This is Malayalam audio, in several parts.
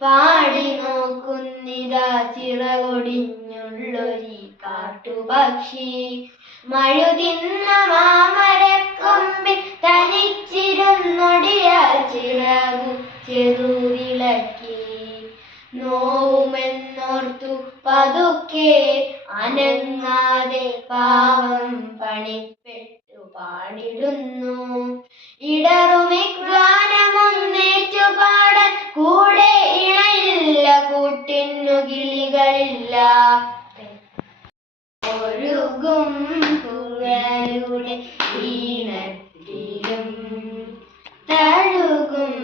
പാടി നോക്കുന്നിതാ ചിറകൊടിഞ്ഞുള്ളൊരി കാട്ടുപക്ഷി. മഴുതിന്ന മാമരക്കൊമ്പിൽ തനിച്ചിരുന്നൊടിയ ചിറകു ചെറുതിളക്കി. നോവുമെന്നോർത്തു പതുക്കെ അനങ്ങാതെ പാവം പണിപ്പെട്ടു പാടിടുന്നു. ഇടറുമി ഗാനമൊന്നേറ്റു പാടാൻ കൂടെ ഇണയില്ല, കൂട്ടിന്നു കിളികളില്ല. ഒഴുകും പുഴയുടെ ഈണത്തിലും തഴുകും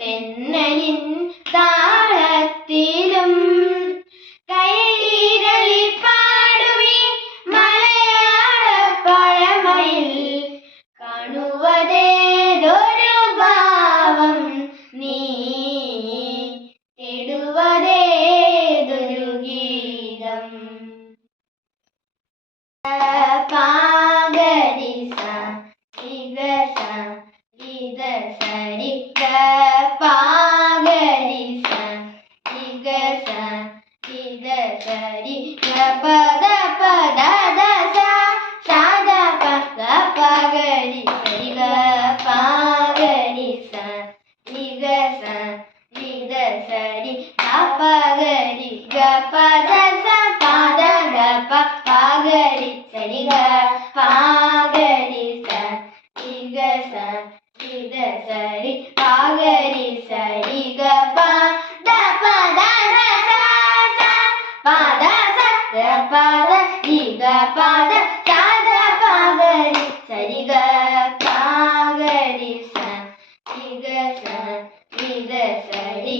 തെന്നലിൻ താളത്തിലും കൈരളി പാടുമീ മലയാള പഴമയിൽ കാണുവതേതൊരു ഭാവം, നീ തേടുവതേതൊരു ഗീതം. പാഗരിസ ഇഗസ ഇദസരി ഗ പാഗരിസ ഇഗസ ഇദസരി ഗ പദ പദ ദസ സദ പദ പഗരി സരി ഗ പാഗരിസ ഇഗസ ഇദസരി ഗ പഗരി ഗ പദ സ പദ ഗ പ പാഗരി സരി ഗ പാഗരി സ ഇഗസ ഇദസരി പാഗരി സരി ഗ പ ദ പദ ദ സ സ പദ സ ഗ പദ രി ഗ പദ സദ പാഗരി സരി ഗ പാഗരി സ ഇഗസ ഇദസരി